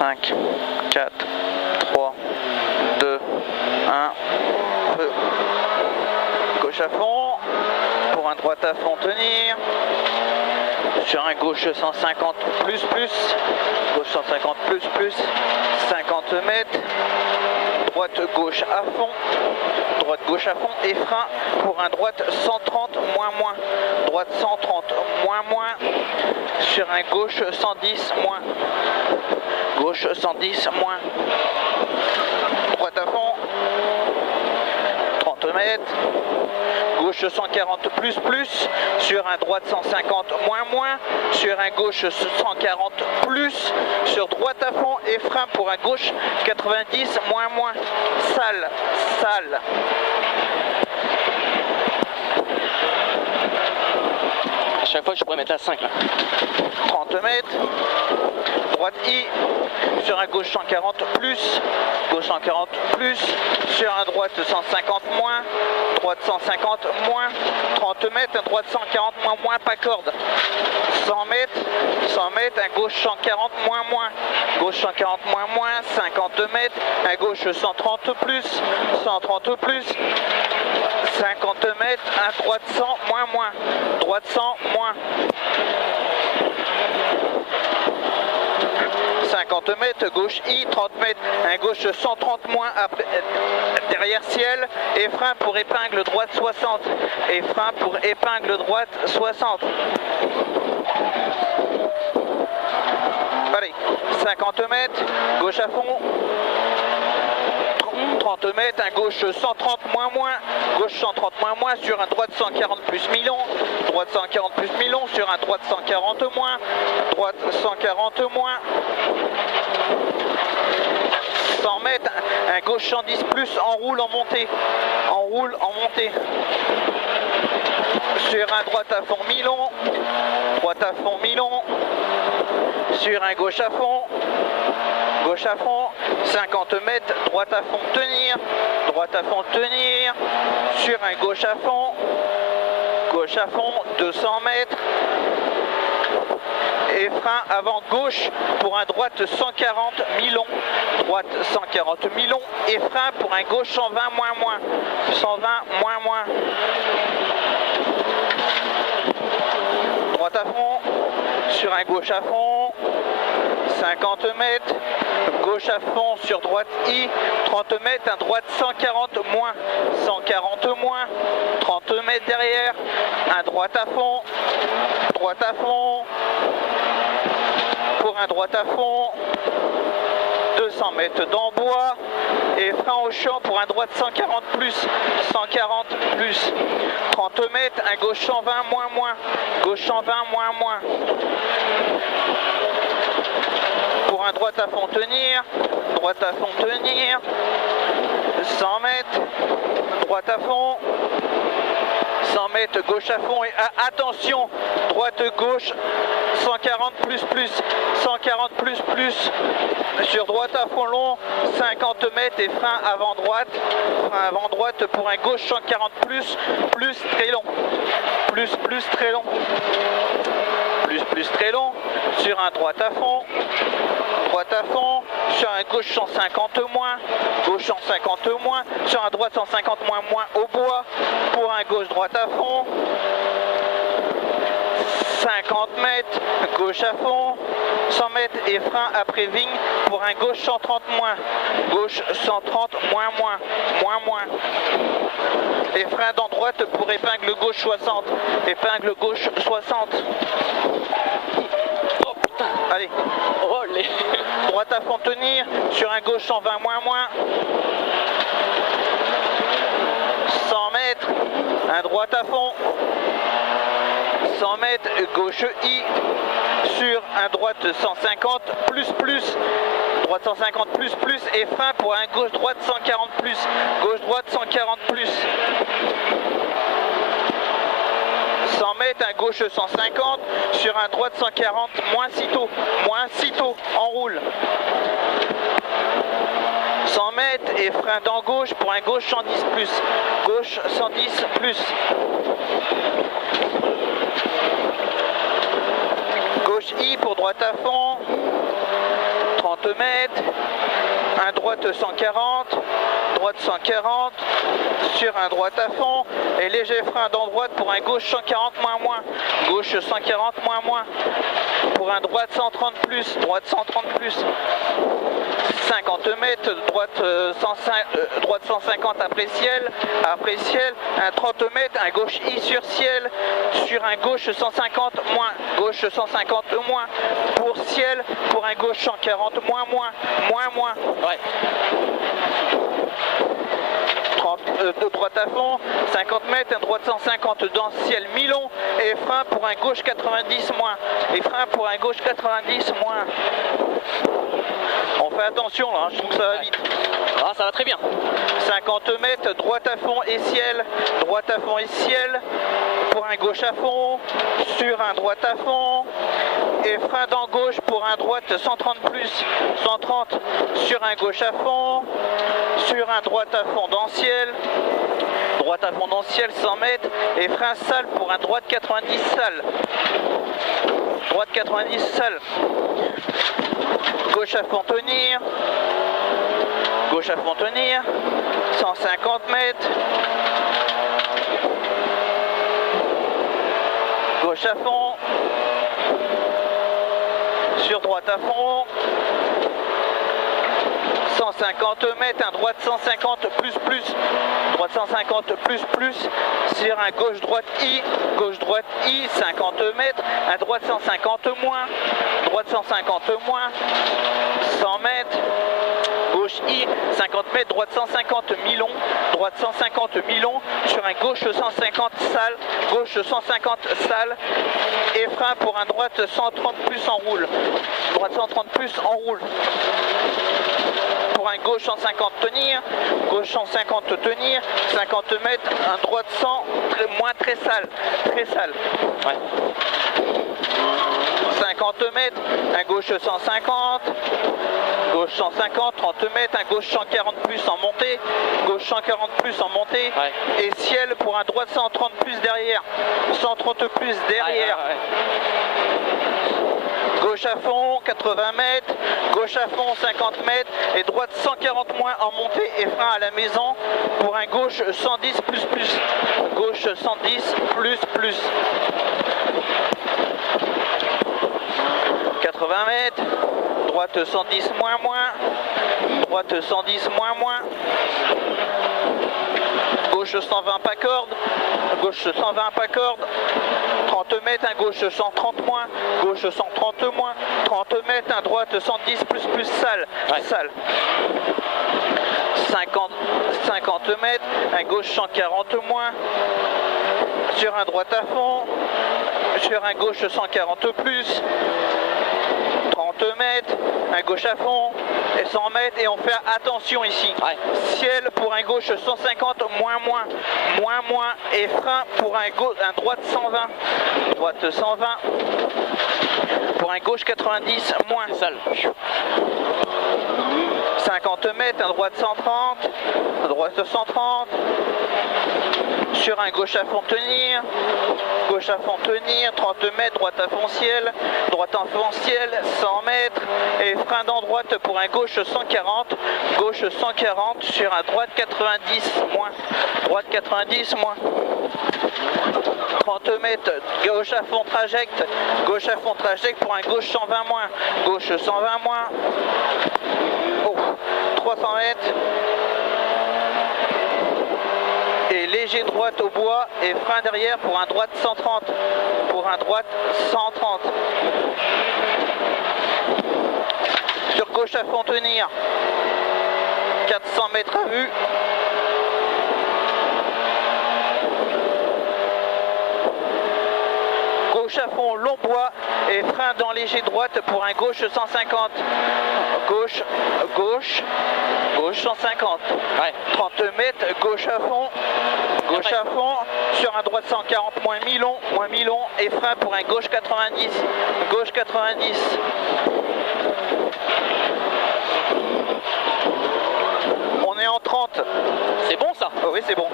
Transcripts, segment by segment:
5, 4, 3, 2, 1, feu. Gauche à fond, pour un droite à fond tenir, sur un gauche 150 plus, gauche 150 plus, 50 mètres, droite gauche à fond, droite gauche à fond et frein pour un droite 130 moins, droite 130 moins, sur un gauche 110 moins, gauche 110 moins, droite à fond, 30 mètres, gauche 140 plus, sur un droite 150 moins, sur un gauche 140 plus, sur droite à fond et frein pour un gauche 90 moins, sale. À chaque fois je pourrais mettre la 5 là. 30 mètres, droite I, sur un gauche 140 plus, gauche 140 plus, sur un droite 150 moins, droite 150 moins, 30 mètres, un droite 140 moins, pas corde. 100 mètres, un gauche 140 moins, gauche 140 moins, 50 mètres, un gauche 130 plus, 50 mètres, un droite 100 moins, droite 100 moins. 50 mètres, gauche I, 30 mètres, un gauche 130 moins après, derrière ciel et frein pour épingle droite 60. Et frein pour épingle droite 60. Allez, 50 mètres, gauche à fond. 30 mètres, un gauche 130 moins, gauche 130 moins, sur un droite 140 plus milon, droite 140 plus milon, sur un droite 140 moins, droite 140 moins. 100 mètres, un gauche 110 plus, enroule en montée, sur un droite à fond milon, sur un gauche à fond, 50 mètres, droite à fond tenir, sur un gauche à fond, 200 mètres, et frein avant gauche pour un droite 140 milon, et frein pour un gauche 120 moins, 120 moins. Droite à fond, sur un gauche à fond, 50 mètres, gauche à fond sur droite I, 30 mètres, un droite 140 moins, 30 mètres derrière, un droite à fond, pour un droite à fond, 200 mètres d'embois, et frein au champ pour un droite 140 plus, 30 mètres, un gauche 120 moins, gauche 120 moins. Pour un droite à fond tenir, 100 mètres, droite à fond, 100 mètres, gauche à fond, et attention, droite gauche, 140 plus, sur droite à fond long, 50 mètres et frein avant droite pour un gauche 140 plus, très long, très long, sur un droite à fond, sur un gauche 150 moins, sur un droite 150 moins au bois, pour un gauche droite à fond, 50 mètres, gauche à fond, 100 mètres et frein après vigne pour un gauche 130 moins, gauche 130 moins, et frein dans droite pour épingle gauche 60, Oh putain. Allez, Oh les... droite à fond tenir, sur un gauche 120 moins, 100 mètres, un droite à fond, 100 mètres, gauche I, sur un droite 150 plus, droite 150 plus, et frein pour un gauche droite 140 plus, gauche droite 140 plus. 100 mètres, un gauche 150, sur un droite 140, moins sitôt, enroule. 100 mètres et frein dans gauche pour un gauche 110 plus, gauche 110 plus. Gauche I pour droite à fond, 30 30 mètres, un droite 140, droite 140, sur un droite à fond, et léger frein dans droite pour un gauche 140 moins, gauche 140 moins, pour un droite 130 plus, droite 130 plus, 50 mètres, droite 150 après ciel, un 30 mètres, un gauche I sur ciel, sur un gauche 150 moins, gauche 150 moins, pour ciel, pour un gauche 140 moins. Ouais. 30, de droite à fond, 50 mètres, un droite 150 dans ciel mi-long, et frein pour un gauche 90 moins, et frein pour un gauche 90 moins. On fait attention là, je trouve que ça va vite. Ah, ça va très bien. 50 mètres, droite à fond et ciel, droite à fond et ciel, pour un gauche à fond, sur un droite à fond, et frein dans gauche pour un droite 130 plus, 130 sur un gauche à fond, sur un droite à fond dans ciel, droite à fond dans ciel 100 mètres, et frein sale pour un droite 90 sale, droite 90 sale, gauche à fond tenir, gauche à fond tenir, 150 mètres, gauche à fond, sur droite à fond, 150 mètres, un droite 150 plus, droite 150 plus, sur un gauche droite I, 50 mètres, un droite 150 moins, droite 150 moins, 100 mètres, gauche I, 50 mètres, droite 150 mi-long, droite 150 mi-long, sur un gauche 150 sale, gauche 150 sale, et frein pour un droite 130 plus en roule, droite 130 plus en roule. Pour un gauche 150 tenir, gauche 150 tenir, 50 mètres, un droite 100, très sale, Ouais. 50 mètres, un gauche 150, gauche 150, 30 mètres, un gauche 140 plus en montée, gauche 140 plus en montée, Ouais. et ciel pour un droite 130 plus derrière, 130 plus derrière. Ouais. Gauche à fond, 80 mètres, gauche à fond, 50 mètres, et droite 140 moins en montée, et frein à la maison pour un gauche 110 plus, gauche 110 plus. 80 mètres, droite 110 moins, droite 110 moins, gauche 120 pas corde, gauche 120 pas corde, 30 mètres, un gauche 130 moins, gauche 130 moins, 30 mètres, un droite 110 plus sale, Ouais. sale. 50 mètres, un gauche 140 moins, sur un droite à fond, sur un gauche 140 plus, 30 mètres, un gauche à fond, et 100 mètres, et on fait attention ici. Ouais. Ciel pour un gauche 150 moins, et frein pour un droite 120, droite 120, pour un gauche 90 moins. C'est sale. 50 mètres, un droite 130, droite 130, sur un gauche à fond tenir, 30 mètres, droite à fond ciel, 100 mètres, et frein dans droite pour un gauche 140, sur un droite 90 moins, droite 90 moins. 30 mètres, gauche à fond trajecte pour un gauche 120 moins, gauche 120 moins. Oh, 300 mètres. Et léger droite au bois et frein derrière pour un droite 130. Sur gauche à fond tenir. 400 mètres à vue. Gauche à fond long bois et frein dans léger droite pour un gauche 150. Gauche 150. Ouais. 30 mètres, gauche à fond, sur un droite 140 moins mi-long, et frein pour un gauche 90. On est en 30. C'est bon ça? Oh oui, c'est bon.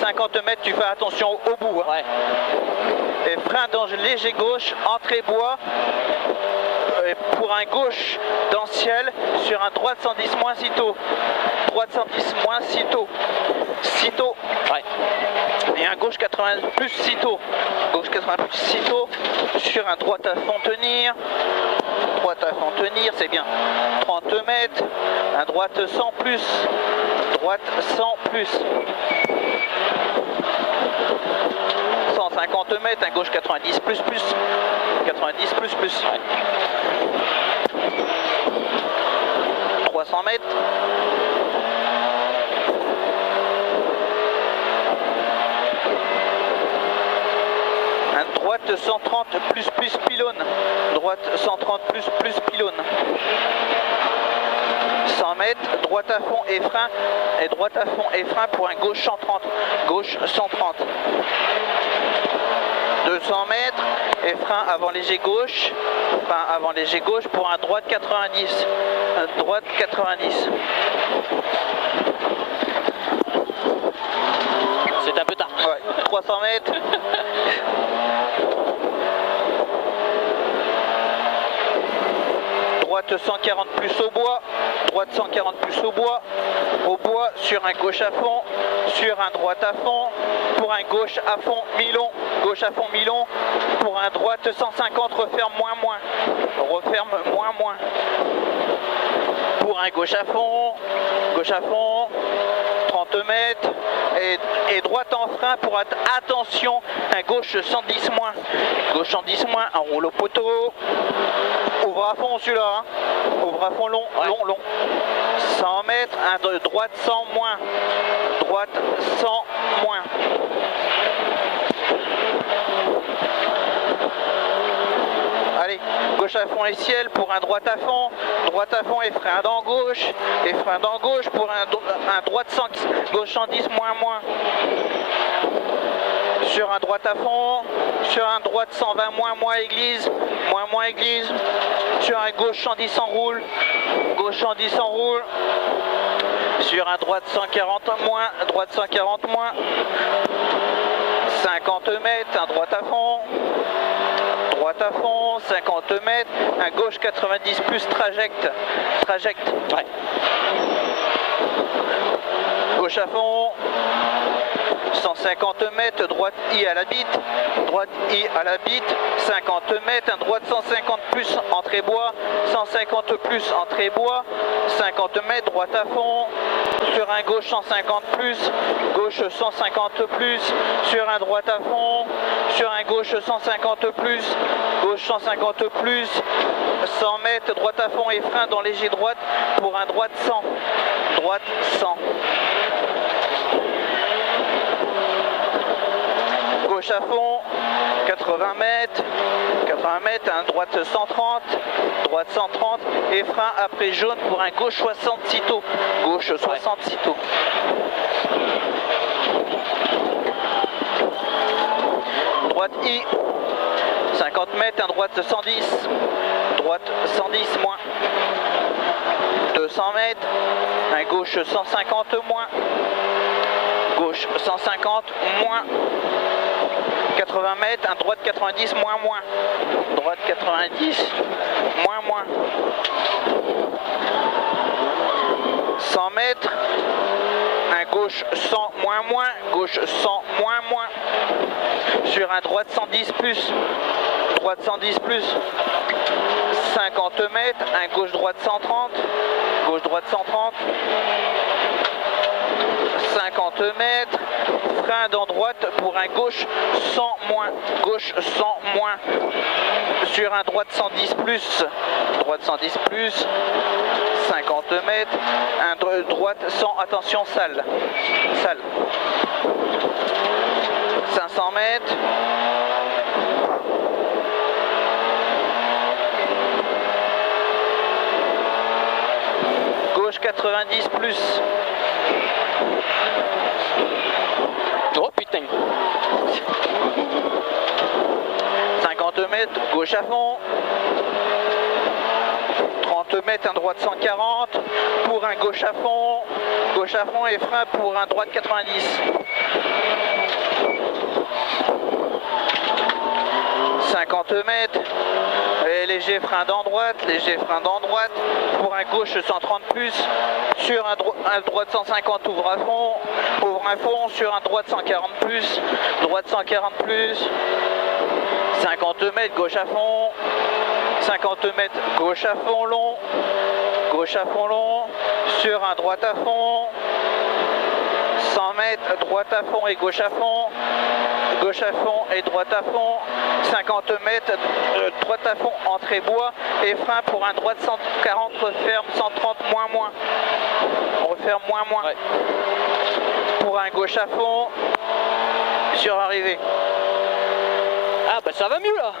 50 mètres, tu fais attention au bout. Hein. Ouais. Et frein frein dans léger gauche, entrée bois, pour un gauche dans ciel, sur un droite 110 moins sitôt. Droite 110 moins sitôt. Sitôt. Ouais. Et un gauche 80 plus sitôt. Gauche 80 plus sitôt, sur un droite à fond tenir. Droite à fond tenir, c'est bien. 30 mètres, un droite 100 plus. Droite 100 plus. 150 mètres, un gauche 90 plus plus. 90 plus plus. Ouais. 300 mètres. Un droite 130 plus plus pylône. Droite 130 plus plus pylône. 100 mètres, droite à fond et frein. Et droite à fond et frein pour un gauche 130. Gauche 130. 200 mètres et frein avant léger gauche. Enfin avant léger gauche pour un droite 90. Droite 90. C'est un peu tard. Ouais, 300 mètres. Droite 140 plus au bois. Droite 140 plus au bois. Au bois sur un gauche à fond. Sur un droite à fond. Pour un gauche à fond mi-long. Gauche à fond mi-long. Pour un droite 150 referme moins moins. Referme moins moins. Pour un gauche à fond. Gauche à fond. 30 mètres et droite en frein pour attention, un gauche 110 moins, gauche 110 moins, un roule au poteau, ouvre à fond celui-là, hein. Ouvre à fond long, ouais. long, 100 mètres, un droite 100 moins, droite 100 moins. Allez, gauche à fond et ciel pour un droite à fond et frein dans gauche pour un droite 100, gauche 110 moins moins. Sur un droite à fond, sur un droite 120 moins église, moins église. Sur un gauche 110 enroule, gauche 110 enroule. Sur un droite 140 moins, droite 140 moins. 50 mètres, un droite à fond. Droite à fond, 50 mètres, un gauche 90 plus trajecte. Ouais. Gauche à fond, 150 mètres, droite I à la bite, 50 mètres, un droite 150 plus entrée bois, 150 plus entrée bois, 50 mètres, droite à fond, sur un gauche 150 plus, gauche 150 plus, sur un droite à fond, sur un gauche 150 plus, gauche 150 plus, 100 mètres, droite à fond et frein dans léger droite pour un droite 100, droite 100. Gauche à fond, 80 mètres, un droite 130 et frein après jaune pour un gauche 60 sitôt, gauche 60 sitôt. Droite I, 50 mètres, un droite 110, droite 110 moins. 200 mètres, un gauche 150 moins, gauche 150 moins. 80 mètres, un droite 90 moins moins, droite 90 moins moins. 100 mètres, un gauche 100 moins moins, gauche 100 moins moins. Sur un droite 110 plus, droite 110 plus. 50 mètres, un gauche droite 130, gauche droite 130. 50 mètres, frein dans droite pour un gauche 100 moins, gauche 100 moins. Sur un droite 110 plus, droite 110 plus. 50 mètres, un droite 100, attention salle, 500 mètres. Gauche 90 plus. Oh putain. 50 mètres, gauche à fond. 30 mètres, un droite 140 pour un gauche à fond et frein pour un droite 90. 50 mètres. Et léger frein d'en droite, léger frein d'en droite. Pour un gauche 130 plus. Sur un droite 150, ouvre à fond. Ouvre à fond sur un droite 140 plus. Droite 140 plus. 50 mètres, gauche à fond. 50 mètres, gauche à fond long. Gauche à fond long. Sur un droite à fond. 100 mètres, droite à fond et gauche à fond. Gauche à fond et droite à fond. 50 mètres, droite à fond, entrée bois. Et frein pour un droite 140, referme 130, moins. On referme moins. Ouais. Pour un gauche à fond. Sur arrivée. Ah bah ça va mieux là.